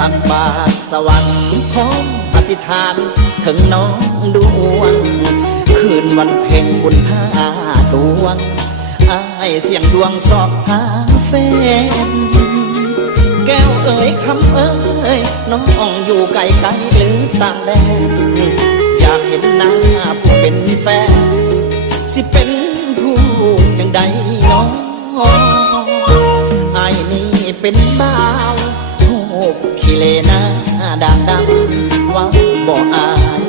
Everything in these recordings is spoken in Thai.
ตักบาตรสวรรค์พร้อมอธิษฐานถึงน้องดวงคืนวันเพ็ญบุญท่าดวงอ้ายเสียงดวงสอบหาแฟนแก้วเอ๋ยคำเอ๋ยน้องอยู่ไกลไกลหรือต่างแดนอยากเห็นหน้าผู้เป็นแฟนสิเป็นผู้จังใดน้องอ้ายนี่เป็นบ่าวถูกขี้เลหน้าด่างดำว่าบ่อาย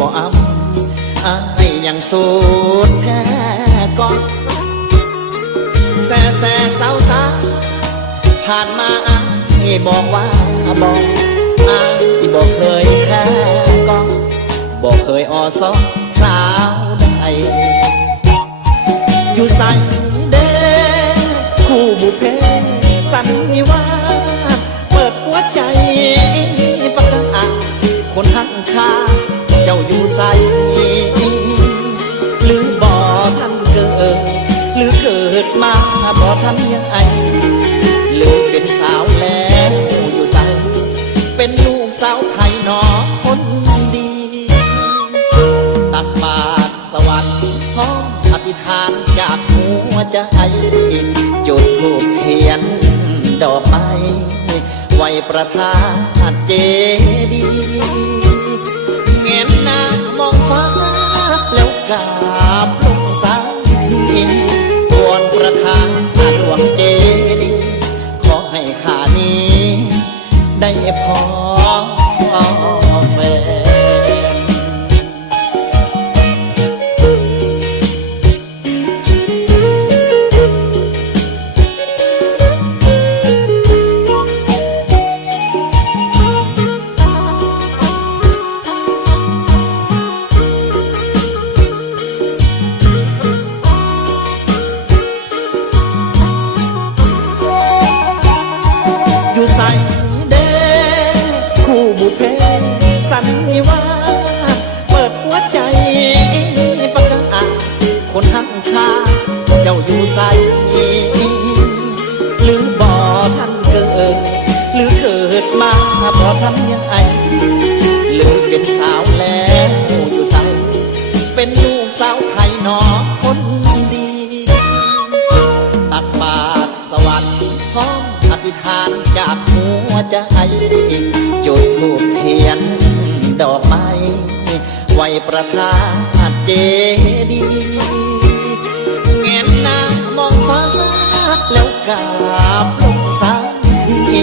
บ่อ้ำอ้ายยังสูดแท้ก่อนแซ่เศร้าผ่านมาอ้ายบอกว่าบอกอ้ายบอกเคยแพ้ก็บอกเคยอซอสาวใดอยู่ใส่เด้คู่บุพเพสันนิวาสเปิดหัวใจประกาศคนหักคาเจ้าอยู่ใส่หรือบ่ทันเกิดหรือเกิดมาบ่ทันยังไงหรือเป็นสาวแล้วอยู่ใส่เป็นลูกสาวไทยหนอคนดีตักบาตรสวรรค์พร้อมอธิษฐานจากหัวใจจุดธูปเทียนดอกไม้ไว้ประทานเจดีย์เงยหน้ามองฟ้าแล้วกราบลงสักทีก่อนประทานดวงเจดีย์ขอให้ข้านี้ได้พอแฟนอยู่ใส่เด้คู่บุพเพสันนิวาสเปิดหัวใจประกาศคนหักคาเจ้าอยู่ใส่หรือบ่ทันเกิดหรือเกิดมาบ่ทำยังไงหรือเป็นสาวแล้วอยู่ใส่เป็นลูกสาวไทยหนอคนดีตักบาตรสวรรค์พร้อมอธิษฐานจากหัวใจจุดธูปเทียนดอกไม้ไว้ประทานเจดีย์เงยหน้ามองฟ้าแล้วกราบลงสักที